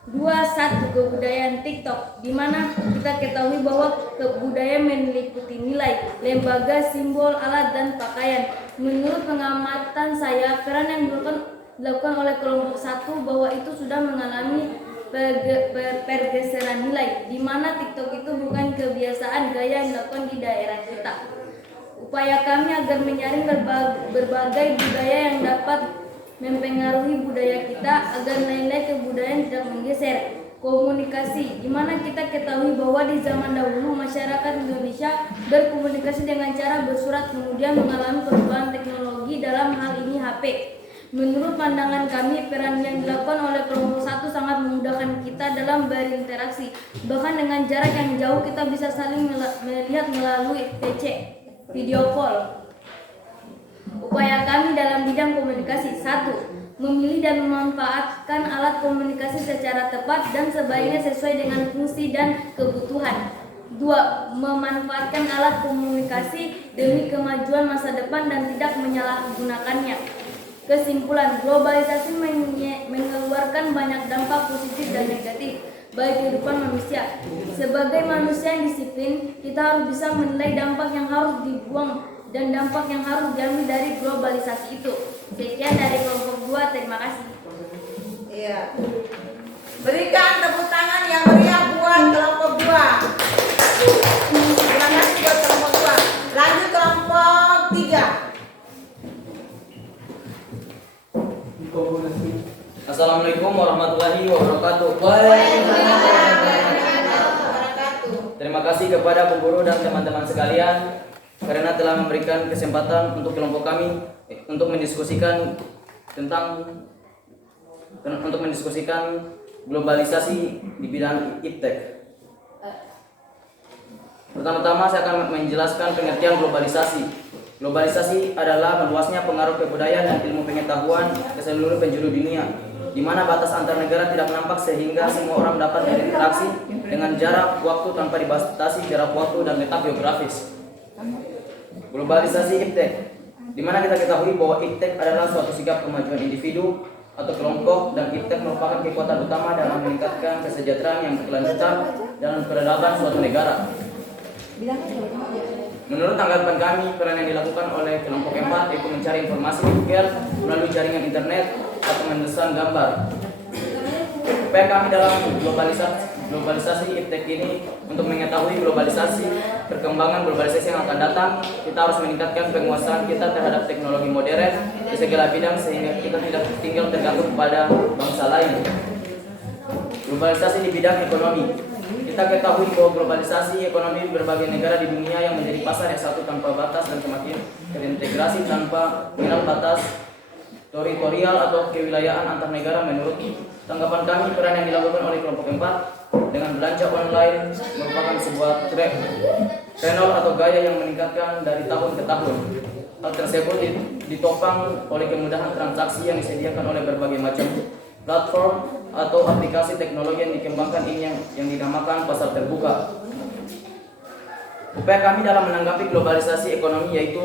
2. Kebudayaan TikTok, di mana kita ketahui bahwa kebudayaan meliputi nilai, lembaga, simbol, alat, dan pakaian. Menurut pengamatan saya, peran yang dilakukan oleh kelompok 1 bahwa itu sudah mengalami pergeseran nilai, di mana TikTok itu bukan kebiasaan gaya yang dilakukan di daerah kita. Upaya kami agar menyaring berbagai budaya yang dapat mempengaruhi budaya kita agar nilai kebudayaan tidak menggeser. Komunikasi, di mana kita ketahui bahwa di zaman dahulu masyarakat Indonesia berkomunikasi dengan cara bersurat, kemudian mengalami perubahan teknologi, dalam hal ini HP. Menurut pandangan kami, peran yang dilakukan oleh kelompok 1 sangat memudahkan kita dalam berinteraksi. Bahkan dengan jarak yang jauh kita bisa saling melihat melalui PC, video call. Upaya kami dalam bidang komunikasi: 1. Memilih dan memanfaatkan alat komunikasi secara tepat dan sebaiknya sesuai dengan fungsi dan kebutuhan. 2. Memanfaatkan alat komunikasi demi kemajuan masa depan dan tidak menyalahgunakannya. Kesimpulan, globalisasi mengeluarkan banyak dampak positif dan negatif bagi kehidupan manusia. Sebagai manusia yang disiplin, kita harus bisa menilai dampak yang harus dibuang dan dampak yang harus diambil dari globalisasi itu. Sekian dari kelompok 2, terima kasih. Iya. Berikan tepuk tangan yang meriah buat kelompok 2. Terima kasih buat kelompok 2. Lanjut kelompok 3. Assalamualaikum warahmatullahi wabarakatuh. Terima kasih kepada Bu Guru dan teman-teman sekalian karena telah memberikan kesempatan untuk kelompok kami untuk mendiskusikan globalisasi di bidang iptek. Pertama-tama saya akan menjelaskan pengertian globalisasi. Globalisasi adalah meluasnya pengaruh kebudayaan dan ilmu pengetahuan ke seluruh penjuru dunia, di mana batas antar negara tidak nampak sehingga semua orang dapat berinteraksi dengan jarak waktu tanpa dibatasi jarak waktu dan letak geografis. Globalisasi iptek, di mana kita ketahui bahwa iptek adalah suatu sikap kemajuan individu atau kelompok, dan iptek merupakan kekuatan utama dalam meningkatkan kesejahteraan yang berkelanjutan dalam peradaban suatu negara. Menurut tanggapan kami, peran yang dilakukan oleh kelompok 4 yaitu mencari informasi di Google melalui jaringan internet atau mendesain gambar. Upaya kami dalam globalisasi iptek ini untuk mengetahui perkembangan globalisasi yang akan datang, kita harus meningkatkan penguasaan kita terhadap teknologi modern di segala bidang sehingga kita tidak tinggal tergantung pada bangsa lain. Globalisasi di bidang ekonomi. Kita ketahui bahwa globalisasi ekonomi berbagai negara di dunia yang menjadi pasar yang satu tanpa batas dan semakin terintegrasi tanpa mengenal batas teritorial atau kewilayahan antar negara. Menurut tanggapan kami, peran yang dilakukan oleh kelompok 4 dengan belanja online merupakan sebuah tren atau gaya yang meningkatkan dari tahun ke tahun. Hal tersebut ditopang oleh kemudahan transaksi yang disediakan oleh berbagai macam platform atau aplikasi teknologi yang dikembangkan ini yang dinamakan pasar terbuka. Upaya kami dalam menanggapi globalisasi ekonomi yaitu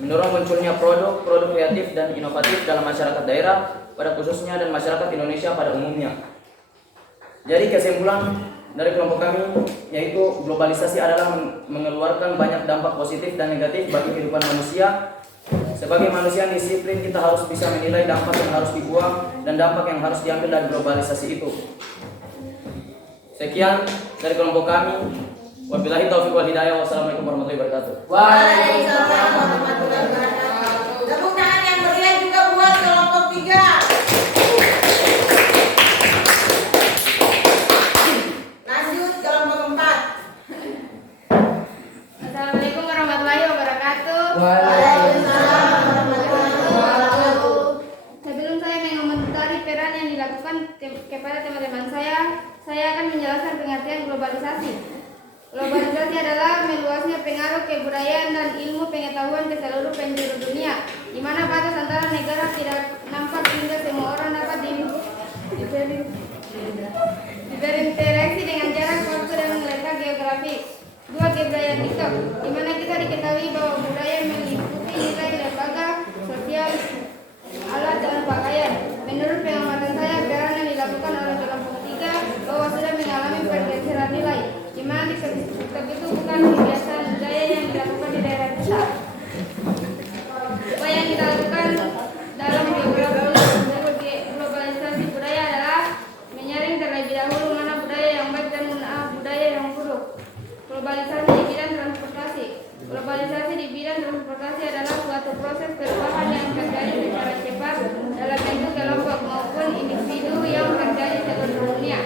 mendorong munculnya produk kreatif dan inovatif dalam masyarakat daerah pada khususnya dan masyarakat Indonesia pada umumnya. Jadi kesimpulan dari kelompok kami yaitu globalisasi adalah mengeluarkan banyak dampak positif dan negatif bagi kehidupan manusia. Sebagai manusia yang disiplin, kita harus bisa menilai dampak yang harus dibuang dan dampak yang harus diambil dari globalisasi itu. Sekian dari kelompok kami. Wabillahi taufiq wal hidayah. Wassalamualaikum warahmatullahi wabarakatuh. Waalaikumsalam warahmatullahi wabarakatuh. Tepuk tangan yang meriah juga buat kelompok 3. Lanjut kelompok 4. Assalamualaikum warahmatullahi wabarakatuh. Waalaikumsalam warahmatullahi wabarakatuh. Sebelum saya mengomentari peran yang dilakukan kepada teman-teman saya akan menjelaskan pengertian globalisasi. Globalisasi adalah meluasnya pengaruh kebudayaan dan ilmu pengetahuan ke seluruh penjuru dunia, di mana batas antara negara tidak nampak sehingga semua orang dapat berinteraksi dengan jarak waktu dan letak geografis. 2. Kebudayaan TikTok, di mana kita diketahui bahwa budaya meliputi nilai lembaga, sosial, alat dan pakaian. Menurut pengamatan saya, peran yang dilakukan oleh kelompok 3 bahwa sudah mengalami pergeseran nilai, di mana TikTok itu bukan kebiasaan gaya yang dilakukan di daerah kita. Upaya yang kita lakukan dalam globalisasi budaya adalah menyaring terlebih Globalisasi di bidang transportasi. Globalisasi di bidang transportasi adalah suatu proses perubahan yang terjadi secara cepat dalam bentuk kelompok maupun individu yang terjadi seluruh dunia.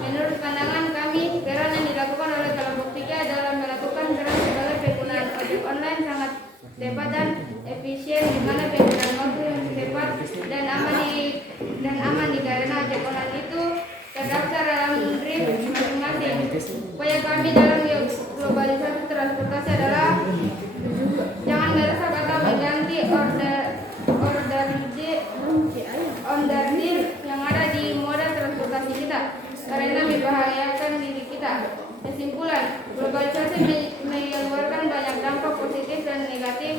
Menurut pandangan kami, peran yang dilakukan oleh kelompok 3 dalam melakukan peran sebagai penggunaan ojek online sangat cepat dan efisien, di mana penggunaan waktu yang cepat dan aman karena ojek online itu terdaftar dalam drift masing-masing. Upaya kami dalam globalisasi transportasi adalah jangan merusak atau mengganti order yang ada di moda transportasi kita karena membahayakan diri kita. Kesimpulan, globalisasi mengeluarkan banyak dampak positif dan negatif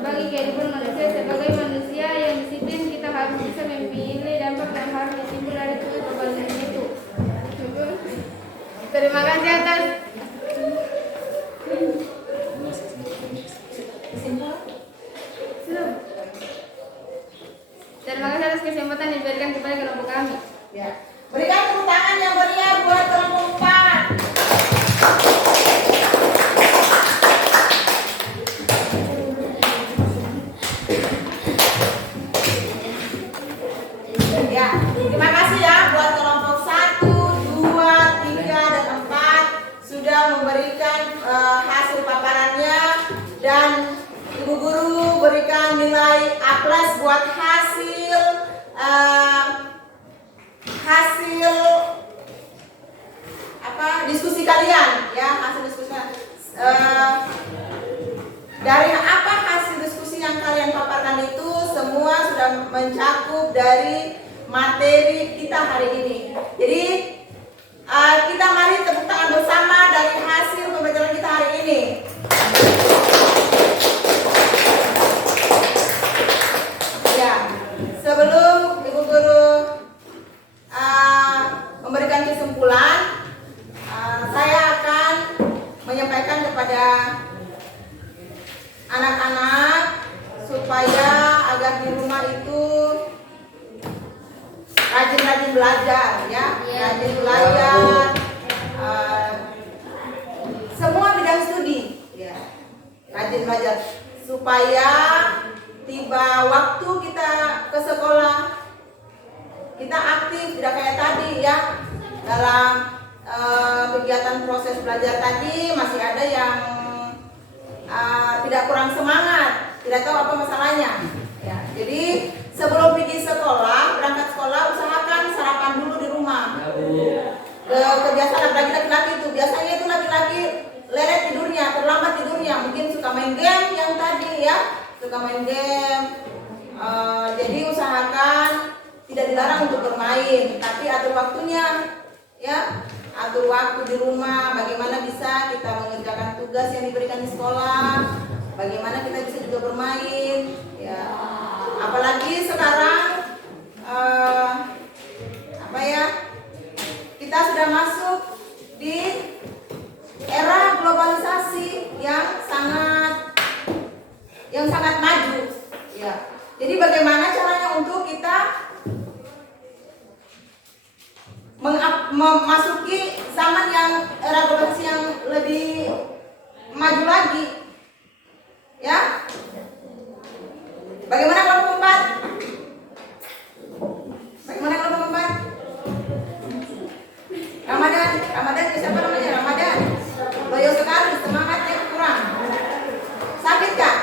bagi kehidupan manusia. Sebagai manusia yang disiplin, kita harus bisa memilih dampak yang harus ditimbul dari globalisasi itu. Terima kasih atas kesempatan yang diberikan kepada kelompok kami. Ya. Berikan tepuk tangan yang meriah buat kelompok 4. Ya, terima kasih ya buat kelompok 1, 2, 3, dan 4 sudah memberikan hasil paparannya, dan Ibu Guru berikan nilai A+ buat hasil diskusi kalian ya, hasil diskusi dari apa hasil diskusi yang kalian paparkan itu semua sudah mencakup dari materi kita hari ini. Jadi kita mari tepuk tangan bersama dari hasil pembelajaran kita hari ini. Ya, sebelum Ibu Guru memberikan kesimpulan, saya akan menyampaikan kepada anak-anak supaya agar di rumah itu rajin-rajin belajar ya, rajin belajar semua bidang studi ya, rajin belajar supaya tiba waktu kita ke sekolah kita aktif, tidak kayak tadi ya, dalam kegiatan proses belajar tadi masih ada yang tidak kurang semangat, tidak tahu apa masalahnya ya. Jadi sebelum pergi sekolah, berangkat sekolah, usahakan sarapan dulu di rumah. Kebiasaan apalagi laki-laki itu, biasanya itu laki-laki leret tidurnya, terlambat tidurnya, mungkin suka main game yang tadi ya, suka main game. Jadi usahakan tidak dilarang untuk bermain, tapi atur waktunya ya, atur waktu di rumah. Bagaimana bisa kita mengerjakan tugas yang diberikan di sekolah, bagaimana kita bisa juga bermain ya. Apalagi sekarang kita sudah masuk di era globalisasi yang sangat maju ya. Jadi bagaimana caranya untuk kita memasuki zaman yang era globalisasi yang lebih maju lagi ya. Bagaimana kelompok 4? Bagaimana kelompok 4? Ramadan siapa namanya? Ramadan. Loyo sekali, semangatnya kurang. Sakit kah?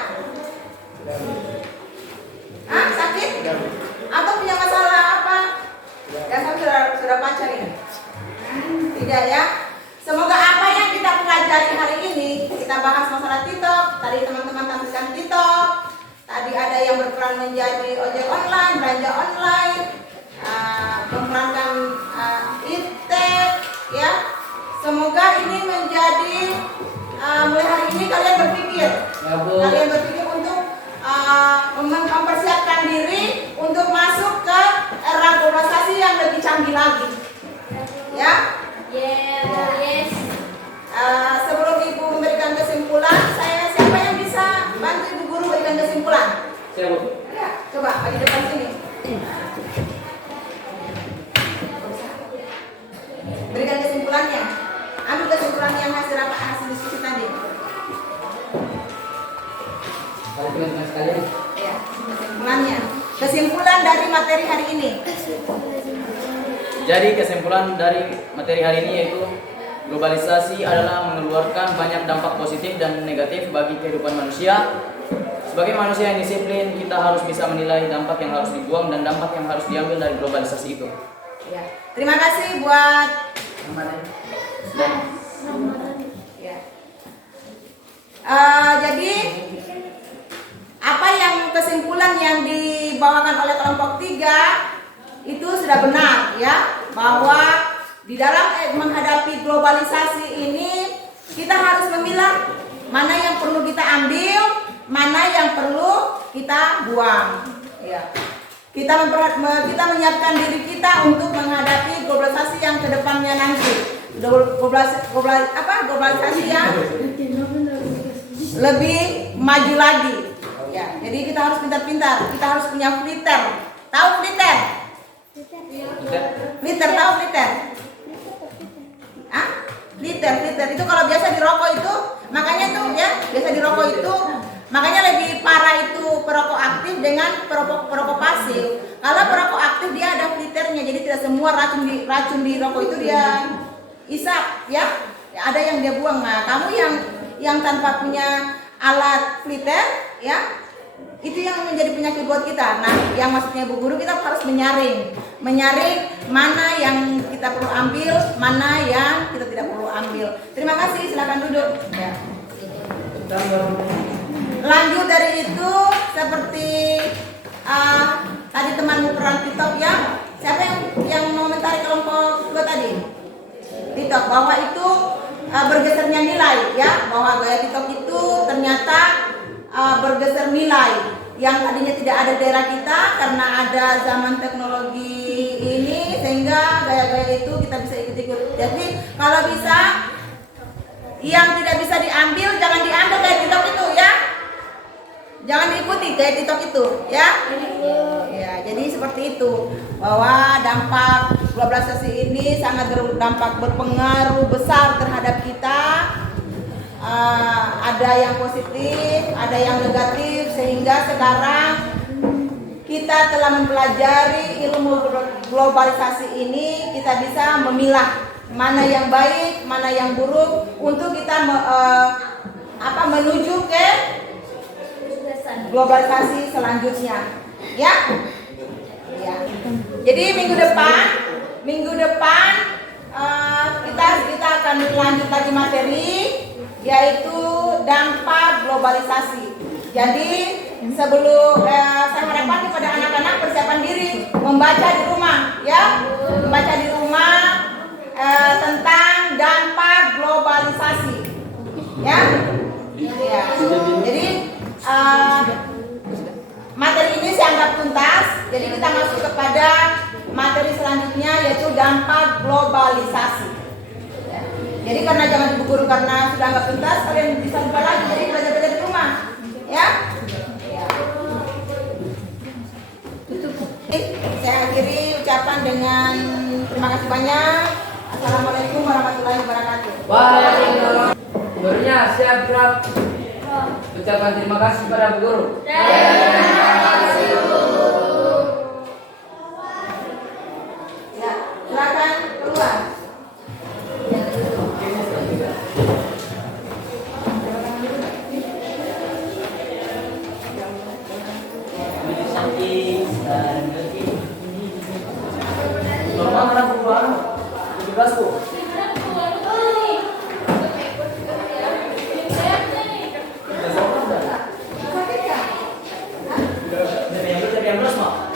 Sakit? Atau punya masalah apa? Ya, saya sudah baca ini. Tidak ya. Semoga apa yang kita pelajari hari ini, kita bahas masalah TikTok. Tadi teman-teman tampilkan TikTok. Tadi ada yang berperan menjadi ojek online, belanja online, memerankan IT ya. Semoga ini menjadi mulai hari ini kalian berpikir untuk mempersiapkan diri untuk masuk ke era globalisasi yang lebih canggih lagi ya. Yes. Sebelum Ibu memberikan kesimpulan, siapa yang bisa bantu Ibu Guru berikan kesimpulan? Saya Bu. Ya, coba di depan sini. Berikan kesimpulannya. Ambil kesimpulan yang hasil diskusi Kesimpulan dari materi hari ini. Jadi kesimpulan dari materi hari ini yaitu globalisasi adalah mengeluarkan banyak dampak positif dan negatif bagi kehidupan manusia. Sebagai manusia yang disiplin, kita harus bisa menilai dampak yang harus dibuang dan dampak yang harus diambil dari globalisasi itu. Ya. Terima kasih buat ya. Jadi apa yang kesimpulan yang dibawakan oleh kelompok 3 itu sudah benar ya, bahwa di dalam menghadapi globalisasi ini kita harus memilah mana yang perlu kita ambil, mana yang perlu kita buang. Ya. Kita menyiapkan diri kita untuk menghadapi globalisasi yang kedepannya nanti. Globalisasi yang lebih maju lagi. Ya, jadi kita harus pintar-pintar. Kita harus punya filter. Tahu filter? Filter, tahu filter? Ah, filter itu kalau biasa di rokok itu, makanya tuh ya, biasa di rokok itu, makanya lebih parah itu perokok aktif dengan perokok pasif. Kalau perokok aktif dia ada filternya, jadi tidak semua racun di rokok itu dia isap, ya. Ada yang dia buang. Nah, kamu yang tanpa punya alat filter, ya, itu yang menjadi penyakit buat kita. Nah, yang maksudnya Bu Guru, kita harus menyaring mana yang kita perlu ambil, mana yang kita tidak perlu ambil. Terima kasih, silakan duduk. Ya. Lanjut dari itu, seperti tadi temanmu perang TikTok ya, siapa yang mengomentari kelompok 2 tadi? TikTok, bahwa itu bergesernya nilai ya, bahwa gaya TikTok itu ternyata bergeser nilai yang tadinya tidak ada di daerah kita karena ada zaman teknologi ini, sehingga gaya-gaya itu kita bisa ikut-ikut. Jadi kalau bisa yang tidak bisa diambil jangan diambil gaya TikTok itu ya, jangan diikuti gaya TikTok itu ya. Ya, jadi seperti itu, bahwa dampak globalisasi ini sangat berdampak, berpengaruh besar terhadap kita. Ada yang positif, ada yang negatif, sehingga sekarang kita telah mempelajari ilmu globalisasi ini, kita bisa memilah mana yang baik, mana yang buruk untuk kita menuju ke globalisasi selanjutnya, ya. Ya. Jadi minggu depan kita akan lanjut lagi materi, yaitu dampak globalisasi. Jadi sebelum saya harapkan kepada anak-anak persiapan diri membaca di rumah, ya, membaca di rumah tentang dampak globalisasi, ya. Ya. Jadi materi ini saya anggap tuntas. Jadi kita masuk kepada materi selanjutnya, yaitu dampak globalisasi. Jadi karena jangan di buku karena sudah anggap tuntas, kalian bisa lupa lagi. Jadi belajar di rumah, ya. Saya akhiri ucapan dengan terima kasih banyak. Assalamualaikum warahmatullahi wabarakatuh. Waalaikumsalam. Gurunya siap gerak. Ucapan terima kasih pada Bu Guru. Ya, silakan keluar.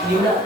Gila.